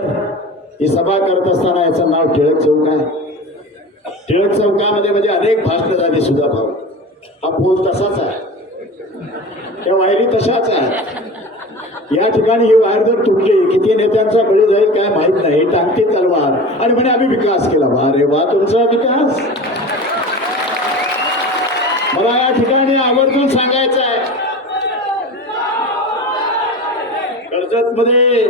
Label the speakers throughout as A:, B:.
A: ही सभा करत असताना याचं नाव टिळक चौक आहे. टिळक चौकामध्ये म्हणजे अनेक भाषण झाली सुद्धा भाऊ. हा पूल तसाच आहे. त्या वायरी तशाच आहे या ठिकाणी ही वायर जर तुटली किती नेत्यांचा बळी जाईल काय माहीत नाही. टांगती तलवार. आणि म्हणे आम्ही विकास केला. वा रे वा तुमचा विकास. मला या ठिकाणी आवर्जून सांगायचं आहे. कर्जत मध्ये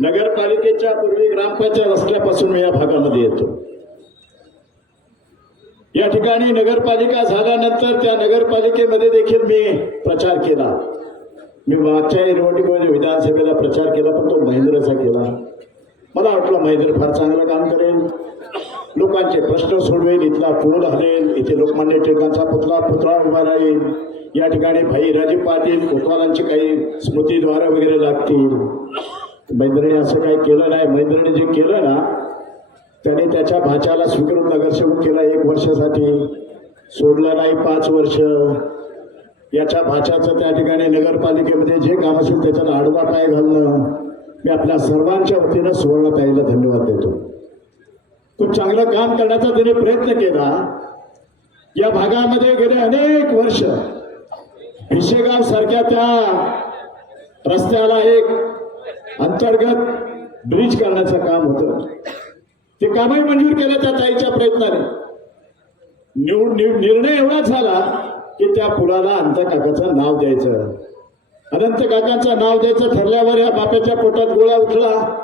A: नगरपालिकेच्या पूर्वी ग्रामपंचायत असल्यापासून मी या भागामध्ये येतो. या ठिकाणी नगरपालिका झाल्यानंतर त्या नगरपालिकेमध्ये देखील मी प्रचार केला. मी मागच्या निवडणुकीमध्ये विधानसभेला प्रचार केला पण तो महेंद्रचा केला. मला वाटलं महेंद्र फार चांगलं काम करेल. लोकांचे प्रश्न सोडवेल इथला पूल हलेल इथे लोकमान्य टिळकांचा पुतळा पुतळा उभा राहील. या ठिकाणी भाई राजे पाटील कोतवालांची काही स्मृतीद्वारे वगैरे लागतील. महेंद्रने असं काही केलं नाही. महेंद्रने जे केलं ना त्याने त्याच्या भाच्याला स्वीकारून नगरसेवक केला. एक वर्षासाठी सोडलं नाही पाच वर्ष. याच्या भाच्याचं त्या ठिकाणी नगरपालिकेमध्ये जे काम असेल त्याच्यात आडवा पाय घालणं. मी आपल्या सर्वांच्या वतीनं सुवर्णताईला धन्यवाद देतो. खूप चांगलं काम करण्याचा त्याने प्रयत्न केला. या भागामध्ये गेले अनेक वर्ष. भिशेगाव सारख्या त्या रस्त्याला एक अंतर्गत ब्रिज करण्याचं काम होतं. ते कामही मंजूर केलं त्या ताईच्या प्रयत्नाने. निवड निव- निर्णय एवढा झाला की त्या पुलाला अंत काकाचं नाव द्यायचं. अनंत काकांचं नाव द्यायचं ठरल्यावर या बाप्याच्या पोटात गोळा उठला.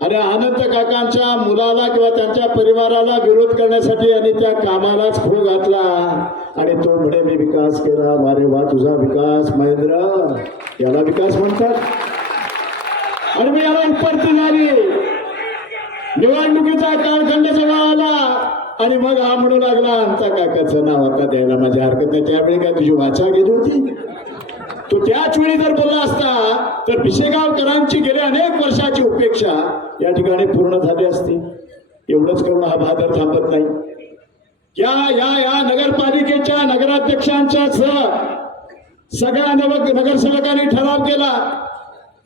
A: आणि अनंत काकांच्या मुलाला किंवा त्यांच्या परिवाराला विरोध करण्यासाठी आणि त्या कामालाच खो घातला. आणि तो म्हणे मी विकास केला. वारे वा तुझा विकास महेंद्र. याला विकास म्हणतात. आणि मी याला उपरती झाली. निवडणुकीचा कालखंड जवळ आला. आणि मग हा म्हणू लागला आमचा काकाचं नाव आता द्यायला माझी हरकत नाही. त्यावेळी काय तुझी वाचा गेली होती? तो त्याच वेळी जर बोलला असता तर पिशेगावकरांची गेल्या अनेक वर्षाची उपेक्षा या ठिकाणी पूर्ण झाली असती. एवढंच करून हा बहादर थांबत नाही. या या या नगरपालिकेच्या नगराध्यक्षांच्या सह सगळ्या नव नगरसेवकांनी ठराव केला.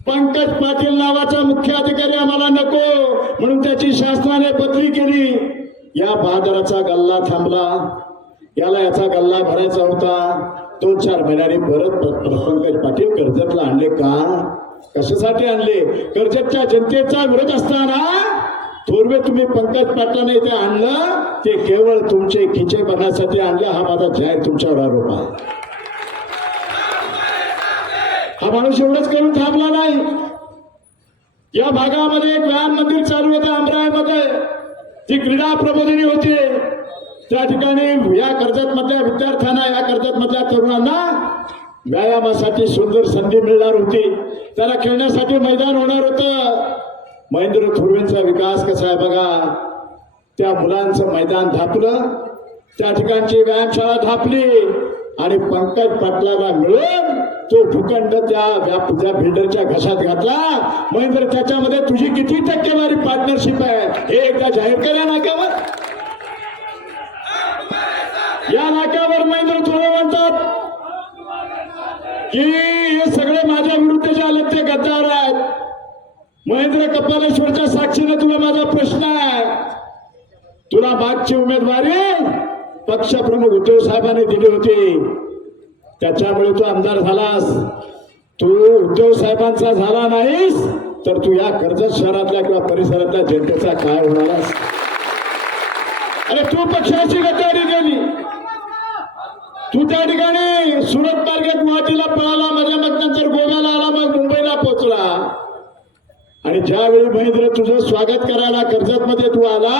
A: पंकज पाटील नावाचा मुख्य अधिकारी आम्हाला नको. म्हणून त्याची शासनाने बदली केली. या बहादराचा गल्ला थांबला. याला याचा गल्ला भरायचा होता. दोन चार महिन्याने परत पंकज पाटील कर्जतला आणले का? कशासाठी आणले? कर्जतच्या जनतेचा विरोध असताना थोरवे तुम्ही पंकज पाटलाने इथे आणलं ते केवळ तुमचे खिचे बनण्यासाठी आणलं. हा माझा जाहीर तुमच्यावर आरोप आहे. हा माणूस एवढंच करून थांबला नाही. या भागामध्ये एक व्यायाम मंदिर चालू होतं अमरावतीमध्ये जी क्रीडा प्रबोधिनी होती त्या ठिकाणी या कर्जत मधल्या विद्यार्थ्यांना या कर्जत मधल्या तरुणांना व्यायामासाठी सुंदर संधी मिळणार होती. त्याला खेळण्यासाठी मैदान होणार होतं. महेंद्र थुर्वेंचा विकास कसा आहे बघा. त्या मुलांचं मैदान धापलं त्या ठिकाणची व्यायामशाळा धापली आणि पंकज पाटलाला मिळून तो भूखंड त्या व्याप त्या बिल्डरच्या घशात घातला. महेंद्र त्याच्यामध्ये तुझी किती टक्केवारी पार्टनरशिप आहे हे एकदा जाहीर केल्या नाक्यावर या नाक्यावर महेंद्र थोडे म्हणतात की हे सगळे माझ्या विरुद्ध जे आले ते गद्दार आहेत. महेंद्र कपालेश्वरच्या साक्षीने तुला माझा प्रश्न आहे. तुला मागची उमेदवारी पक्षप्रमुख उद्धव साहेबांनी दिली होती. त्याच्यामुळे तू आमदार झालास. तू उद्धव साहेबांचा झाला नाहीस तर तू या कर्जत शहरातल्या किंवा परिसरातल्या जनतेचा काय होणारस अरे तू पक्षाची गद्दारी गेली तू त्या ठिकाणी सुरत मार्गे गुवाहाटीला पळाला माझ्या मतनंतर गोव्याला आला मग मुंबईला पोहोचला. आणि ज्यावेळी महेंद्र तुझं स्वागत करायला कर्जत मध्ये तू आला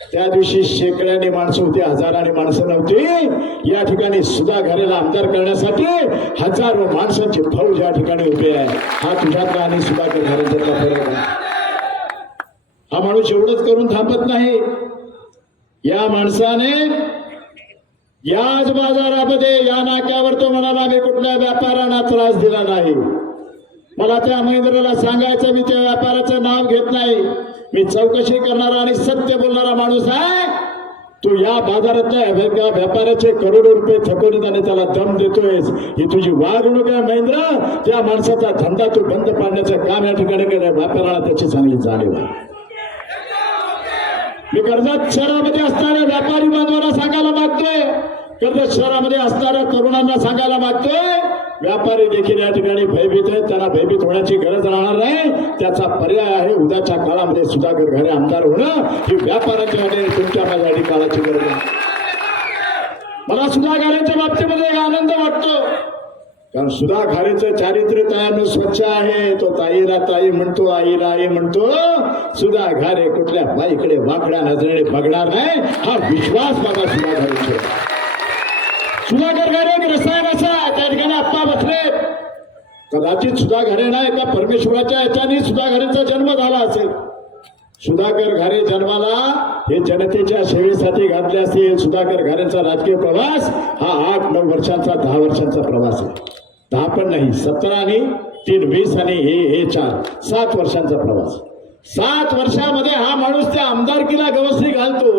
A: त्या दिवशी शेकड्याने माणसं होती हजाराने माणसं नव्हती. या ठिकाणी सुधा घरेला आमदार करण्यासाठी हजारो माणसांची फौज या ठिकाणी उभी आहे हा तुझ्यातला आणि सुधाकर घरेचा फरक आहे. हा माणूस एवढंच करून थांबत नाही. या माणसाने याच बाजारामध्ये या नाक्यावर तो म्हणाला मी कुठल्या व्यापाऱ्यांना त्रास दिला नाही. मला त्या महेंद्रला सांगायचं मी त्या व्यापाराचं नाव घेत नाही. मी चौकशी करणारा आणि सत्य बोलणारा माणूस आहे. तू या बाजारातल्या व्यापाऱ्याचे करोडो रुपये थकवले आणि त्याला दम देतोयस. ही तुझी वागणूक आहे महेंद्र. त्या माणसाचा धंदा तू बंद पाडण्याचं काम या ठिकाणी केलं व्यापाऱ्याला त्याची चांगली जाणीव आहे. मी कर्जत शहरामध्ये असणाऱ्या व्यापारी बांधवांना सांगायला मागतोय. कर्जत शहरामध्ये असणाऱ्या तरुणांना सांगायला मागतोय. व्यापारी देखील या ठिकाणी भयभीत आहेत. त्यांना भयभीत होण्याची गरज राहणार नाही. त्याचा पर्याय आहे उद्याच्या काळामध्ये सुधाकर घरे आमदार होणं. ही व्यापाराच्या आणि तुमच्या माझ्या काळाची गरज आहे. मला सुधा घारेच्या बाबतीमध्ये एक आनंद वाटतो. कारण सुधा घारेचं चारित्र्य तयानं स्वच्छ आहे. तो ताईला ताई म्हणतो आईला आई म्हणतो सुधा घारे कुठल्या बाईकडे वाकड्या नजरेने बघणार नाही. हा विश्वास माझा सुधा घारेचा सुधाकर घारे रसायन असा त्या ठिकाणी आप्पा बसले कदाचित सुधा घारे ना एका परमेश्वराच्या याच्याने सुधाघरेचा जन्म झाला असेल. सुधाकर घारे जन्माला हे जनतेच्या सेवेसाठी घातले असतील. सुधाकर घरेचा राजकीय प्रवास हा आठ नऊ वर्षांचा दहा वर्षांचा प्रवास आहे. दहा पण नाही सतरा आणि तीन वीस आणि हे हे चार सात वर्षांचा प्रवास. सात वर्षामध्ये हा माणूस त्या आमदारकीला गवसरी घालतो.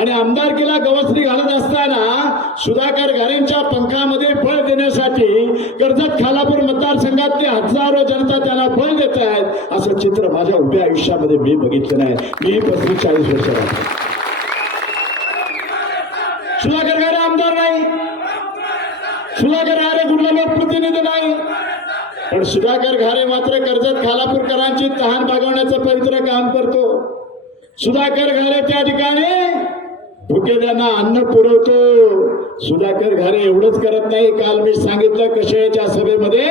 A: आणि आमदारकीला गवसरी घालत असताना सुधाकर घारेंच्या पंखामध्ये फळ देण्यासाठी कर्जत खालापूर मतदारसंघातले हजारो जनता त्याला फळ देत आहेत. असं चित्र माझ्या उभ्या आयुष्यामध्ये मी बघितलं नाही. मी पस्तीस चाळीस वर्ष राहतो. सुधाकर घारे आमदार नाही. सुधाकर घारे कुठला लोकप्रतिनिधी नाही. पण सुधाकर घारे मात्र कर्जत खालापूरकरांची तहान भागवण्याचं पवित्र काम करतो. सुधाकर घारे त्या ठिकाणी भुकेल्यांना अन्न पुरवतो. सुधाकर घारे एवढंच करत नाही. काल मी सांगितलं कशेच्या सभेमध्ये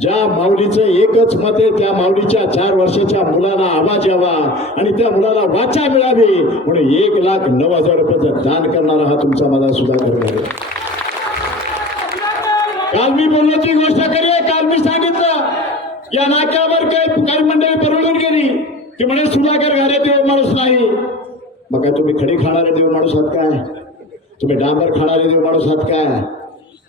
A: ज्या माऊलीचं एकच मत आहे त्या माऊलीच्या चार वर्षाच्या मुलाला आवाज यावा आणि त्या मुलाला वाचा मिळावी. म्हणून एक लाख नऊ हजार रुपयाचं दान करणारा हा तुमचा माझा सुधाकर घारे. काल मी बोलण्याची गोष्ट करी काल मी सांगितलं या नाक्यावर काही काही मंडळी परवडून गेली. ती म्हणे सुधाकर घारे देव माणूस नाही. मग काय तुम्ही खडी खाणारे देव माणूस आहात काय? तुम्ही डांबर खाणारे देव माणूस आहात काय?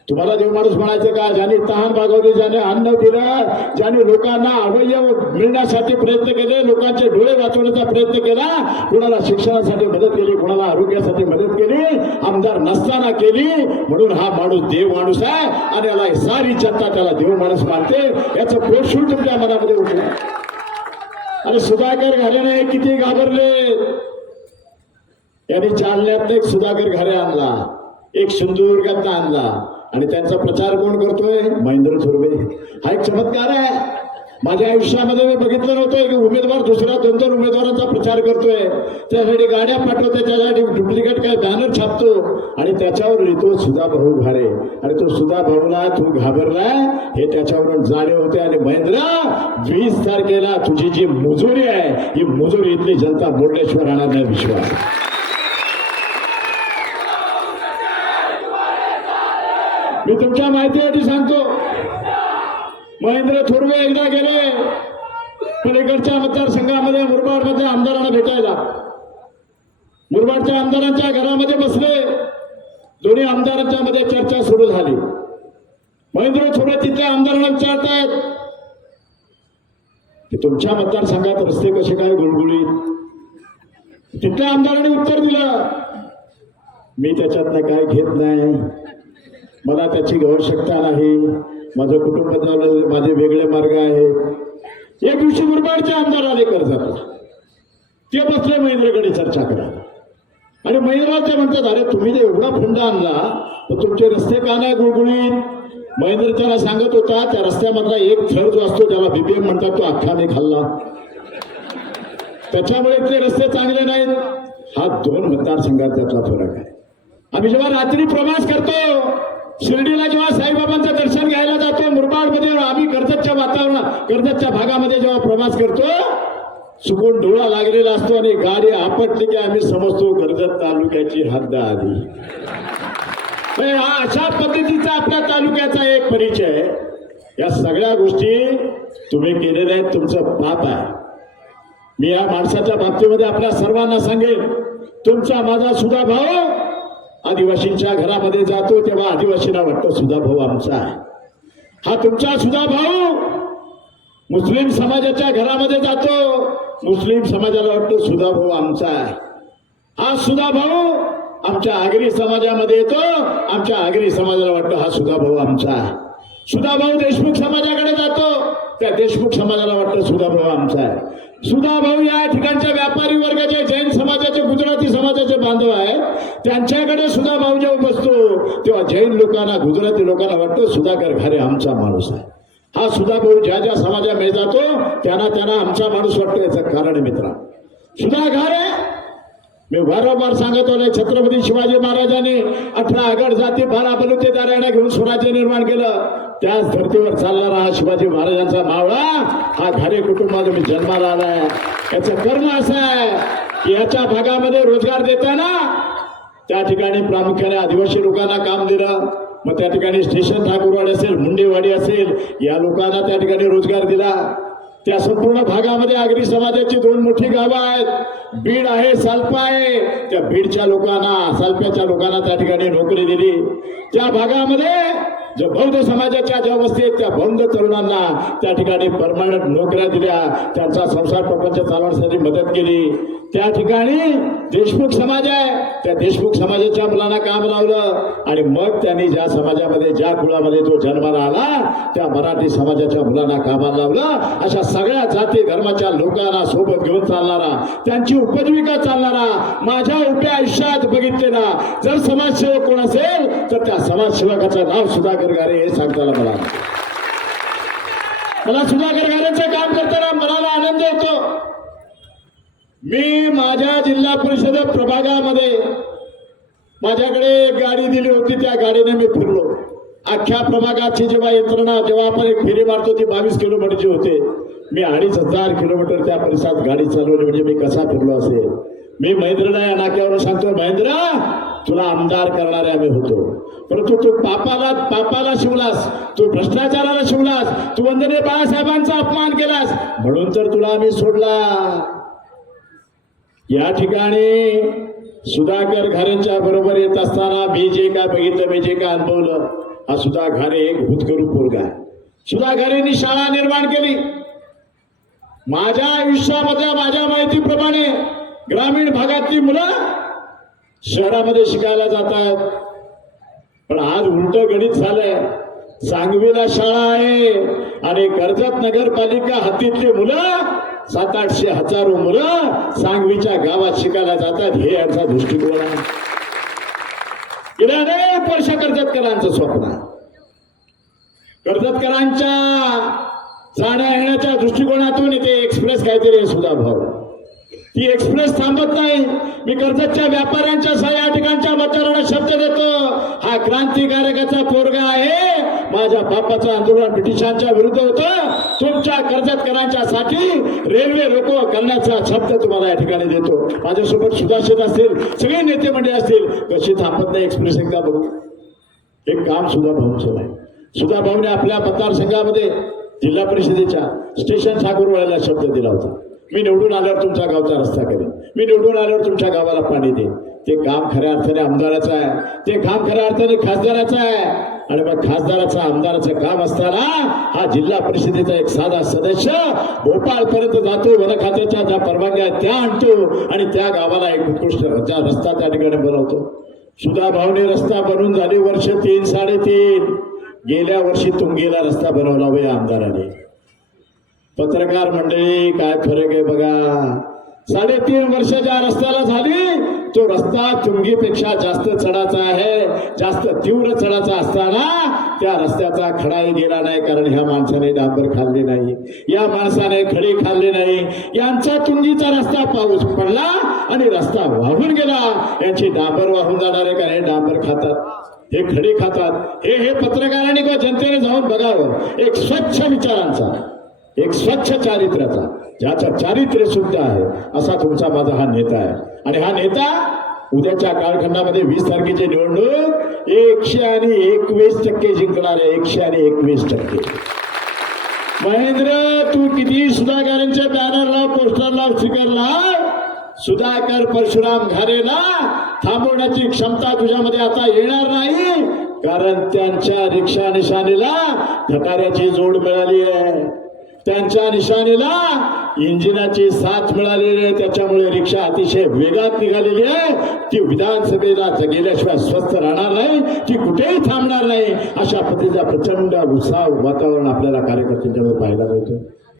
A: तुम्हाला देव माणूस म्हणायचं का? ज्याने तहान भागवली ज्याने अन्न दिलं ज्याने लोकांना अवयव मिळण्यासाठी प्रयत्न केले लोकांचे डोळे वाचवण्याचा प्रयत्न केला कुणाला शिक्षणासाठी मदत केली कुणाला आरोग्यासाठी मदत केली आमदार नसताना केली म्हणून हा माणूस देव माणूस आहे आणि याला सारी जनता त्याला देव माणूस मानते. याचं पोटशूट तुमच्या मनामध्ये उठलं. आणि सुधाकर घालेने किती घाबरले. यांनी चालण्यात एक सुधाकर घारे आणला एक सिंधुदुर्गात आणला आणि त्यांचा प्रचार कोण करतोय? महेंद्र थोरवे. हा एक चमत्कार आहे. माझ्या आयुष्यामध्ये मी बघितलं नव्हतं. की उमेदवार दुसऱ्या दोन दोन उमेदवारांचा प्रचार करतोय. त्यासाठी गाड्या पाठवतोय त्यासाठी डुप्लिकेट काय बॅनर छापतो. आणि त्याच्यावर लिहितो सुधा भाऊ घारे. आणि तो सुधा भाऊला तू घाबरलाय? हे त्याच्यावरून जाणीव होते. आणि महेंद्र वीस तारखेला तुझी जी मजुरी आहे ही मजुरी इथली जनता मोडल्याशिवाय राहणार नाही विश्वास. मी तुमच्या माहितीसाठी सांगतो. महेंद्र थोरवे एकदा गेले. पलीकडच्या मतदारसंघामध्ये मुरबाडमध्ये आमदारांना भेटायला. मुरबाडच्या आमदारांच्या घरामध्ये बसले. दोन्ही आमदारांच्या मध्ये चर्चा सुरू झाली. महेंद्र थोरवे तिथल्या आमदारांना विचारतायत की तुमच्या मतदारसंघात रस्ते कसे काय गुळगुळीत? तिथल्या आमदारांनी उत्तर दिलं मी त्याच्यातनं काय घेत नाही. मला त्याची आवश्यकता नाही. माझं कुटुंब चाललं माझे वेगळे मार्ग आहेत. एक दिवशी मुरबाडचे आमदार आले. कर्जातला ते बसले महेंद्रकडे चर्चा करा आणि महेंद्राचे म्हणतात अरे तुम्ही जे एवढा फंड आणला तर तुमचे रस्ते का नाही गुळगुळीत? महेंद्र त्याला सांगत होता त्या रस्त्यामधला एक थर जो असतो त्याला बीबीएम म्हणतात तो अख्खा मी खाल्ला. त्याच्यामुळे इथले रस्ते चांगले नाहीत. हा दोन मतदारसंघात त्यातला फरक आहे. आम्ही जेव्हा रात्री प्रवास करतो शिर्डीला जेव्हा साईबाबांचं दर्शन घ्यायला जातो मुरबाडमध्ये आम्ही कर्जतच्या वातावरणात कर्जतच्या भागामध्ये जेव्हा प्रवास करतो चुकून डोळा लागलेला असतो आणि गाडी आपटली की आम्ही समजतो कर्जत तालुक्याची हद्द आधी. हा अशा पद्धतीचा आपल्या तालुक्याचा एक परिचय या सगळ्या गोष्टी तुम्ही केलेल्या आहेत तुमचं पाप आहे. मी या माणसाच्या बाबतीमध्ये आपल्या सर्वांना सांगेन तुमचा माझा सुद्धा भाऊ आदिवासींच्या घरामध्ये जातो तेव्हा आदिवासींना वाटतं सुधा भाऊ आमचा आहे. हा तुमचा सुधा भाऊ मुस्लिम समाजाच्या घरामध्ये जातो मुस्लिम समाजाला वाटतं सुधा भाऊ आमचा आहे. हा सुधा भाऊ आमच्या आगरी समाजामध्ये येतो आमच्या आगरी समाजाला वाटतं हा सुधा भाऊ आमचा आहे. सुधा भाऊ देशमुख समाजाकडे जातो त्या देशमुख समाजाला वाटतं सुधा भाऊ आमचा आहे. सुधा भाऊ या ठिकाणच्या व्यापारी वर्गाचे जैन समाजाचे गुजराती समाजाचे बांधव आहेत. त्यांच्याकडे सुधा भाऊ जेव्हा बसतो तेव्हा जैन लोकांना गुजराती लोकांना वाटतं सुधाकर घरे आमचा माणूस आहे. हा सुधा भाऊ ज्या ज्या समाजामध्ये जातो त्यांना त्यांना आमचा माणूस वाटतो याचं कारण मित्रा सुधा घारे मी वारंवार सांगत होते छत्रपती शिवाजी महाराजांनी अठरा आगड जाती बारा बलुतेदारांना घेऊन स्वराज्य निर्माण केलं. त्याच धर्तीवर चालणारा हा शिवाजी महाराजांचा मावळा हा घारे कुटुंबात मी जन्माला आलाय. याचं कर्म असं आहे की याच्या भागामध्ये रोजगार देताना त्या ठिकाणी प्रामुख्याने आदिवासी लोकांना काम दिलं. मग त्या ठिकाणी स्टेशन ठाकूरवाडी असेल मुंडेवाडी असेल या लोकांना त्या ठिकाणी रोजगार दिला. त्या संपूर्ण भागामध्ये आगरी समाजाची दोन मोठी गावं आहेत. बीड आहे सालपा आहे. त्या बीडच्या लोकांना सालप्याच्या लोकांना त्या ठिकाणी नोकरी दिली. त्या भागामध्ये ज्या बौद्ध समाजाच्या ज्या वस्ती आहेत त्या बौद्ध तरुणांना त्या ठिकाणी परमानंट नोकऱ्या दिल्या. त्यांचा संसार प्रपंच चालवण्यासाठी मदत केली. त्या ठिकाणी देशमुख समाज आहे. त्या देशमुख समाजाच्या मुलांना काम लावलं आणि मग त्यांनी ज्या समाजामध्ये ज्या कुळामध्ये तो जन्माला आला त्या मराठी समाजाच्या मुलांना कामाला लावलं. अशा सगळ्या जाती धर्माच्या लोकांना सोबत घेऊन चालणारा त्यांची उपजीविका चालणारा माझ्या उभ्या आयुष्यात बघितलेला जर समाजसेवक कोण असेल तर त्या समाजसेवकाचं नाव सुधाकर गारे हे सांगताना मला मला सुधाकर गारेंचं काम करताना मनाला आनंद होतो मी माझ्या जिल्हा परिषद प्रभागामध्ये माझ्याकडे एक गाडी दिली होती त्या गाडीने मी फिरलो. अख्ख्या प्रभागाची जेव्हा यंत्रणा जेव्हा आपण एक फेरी मारतो ती बावीस किलोमीटरची होते. मी अडीच हजार किलोमीटर त्या परिसरात गाडी चालवली म्हणजे मी कसा फिरलो असेल? मी महेंद्रला या नाक्यावर सांगतो महेंद्र तुला आमदार करणारे आम्ही होतो. परंतु तू पापाला पापाला शिवलास. तू भ्रष्टाचाराला शिवलास. तू वंदने बाळासाहेबांचा अपमान केलास. म्हणून तर तुला आम्ही सोडला. या ठिकाणी सुधाकर घरांच्या बरोबर येत असताना मी जे काय बघितलं मी जे काय अनुभवलं हा सुधा घारे एक भूतकरू पोरगा सुधा घारेंनी शाळा निर्माण केली. माझ्या आयुष्यामध्ये माझ्या माहितीप्रमाणे ग्रामीण भागातली मुलं शहरामध्ये शिकायला जातात. पण आज उलट गणित झालंय. सांगवीला शाळा आहे आणि कर्जत नगरपालिका हद्दीतली मुलं सात आठशे हजारो मुलं सांगवीच्या गावात शिकायला जातात. हे यांचा दृष्टिकोन आहे. गेल्या अनेक वर्ष कर्जतकरांचं स्वप्न. आहे. कर्जतकरांच्या जाण्या येण्याच्या दृष्टिकोनातून इथे एक्सप्रेस काहीतरी आहे सुद्धा भाऊ. ती एक्सप्रेस थांबत नाही. मी कर्जतच्या व्यापाऱ्यांच्या सह या ठिकाणच्या मतदारांना शब्द देतो. हा क्रांतिकारकाचा पोरगा आहे. माझ्या बापाचं आंदोलन ब्रिटिशांच्या विरुद्ध होतं. तुमच्या कर्जतकरांच्या साठी रेल्वे रोको करण्याचा शब्द तुम्हाला या ठिकाणी देतो. माझ्यासोबत सुधाशित असतील सगळे नेते मंडळी असतील कशी थांबत नाही एक्सप्रेस एकदा बघू. एक काम सुद्धा भाऊचं नाही सुधा भाऊने आपल्या मतदारसंघामध्ये जिल्हा परिषदेच्या स्टेशन ठाकूरवाड्याला शब्द दिला होता. मी निवडून आल्यावर तुमच्या गावचा रस्ता करेन. मी निवडून आल्यावर तुमच्या गावाला पाणी देईन. ते काम खऱ्या अर्थाने आमदाराचं आहे. ते काम खऱ्या अर्थाने खासदाराचं आहे. आणि मग खासदाराचं आमदाराचं काम असताना हा जिल्हा परिषदेचा एक साधा सदस्य भोपाळपर्यंत जातो. वन खात्याच्या ज्या परवानग्या आहेत त्या आणतो. आणि त्या गावाला एक उत्कृष्ट ज्या रस्ता त्या ठिकाणी बनवतो. सुधा भावने रस्ता बनवून झाले वर्ष तीन साडेतीन. गेल्या वर्षी तुंगेला रस्ता बनवला हो या आमदाराने. पत्रकार मंडळी काय फरक आहे बघा? साडेतीन वर्ष ज्या रस्त्याला झाली. तो रस्ता चुंगीपेक्षा जास्त चढाचा आहे. जास्त तीव्र चढाचा असताना त्या रस्त्याचा खडाही गेला नाही कारण ह्या माणसाने डांबर खाल्ले नाही. या माणसाने खडी खाल्ले नाही. यांचा चुंगीचा रस्ता पाऊस पडला आणि रस्ता वाहून गेला. यांची डांबर वाहून जाणारे का कारण हे डांबर खातात? हे खडी खातात. हे हे पत्रकारांनी किंवा जनतेने जाऊन बघावं. एक स्वच्छ विचारांचा. एक स्वच्छ चारित्र्याचा ज्याचं चारित्र्य शुद्ध आहे असा तुमचा माझा हा नेता आहे. आणि हा नेता उद्याच्या कालखंडामध्ये वीस तारखेची निवडणूक एकशे आणि एकवीस टक्के जिंकणार आहे एकशे आणि एकवीस टक्के. महेंद्र तू किती सुधाकरांच्या बॅनरला पोस्टरला पोस्टर सुधाकर परशुराम घारेला? थांबवण्याची क्षमता तुझ्यामध्ये आता येणार नाही. कारण त्यांच्या रिक्षा निशाणीला खटाऱ्याची जोड मिळाली आहे. त्यांच्या निशाणीला इंजिनाची साथ मिळालेली आहे. त्याच्यामुळे रिक्षा अतिशय वेगात निघालेली आहे. ती विधानसभेला गेल्याशिवाय स्वस्थ राहणार नाही. ती कुठेही थांबणार नाही. अशा पद्धतीचा प्रचंड उत्साह वातावरण आपल्याला कार्यकर्त्यांच्यामध्ये पाहायला मिळतो.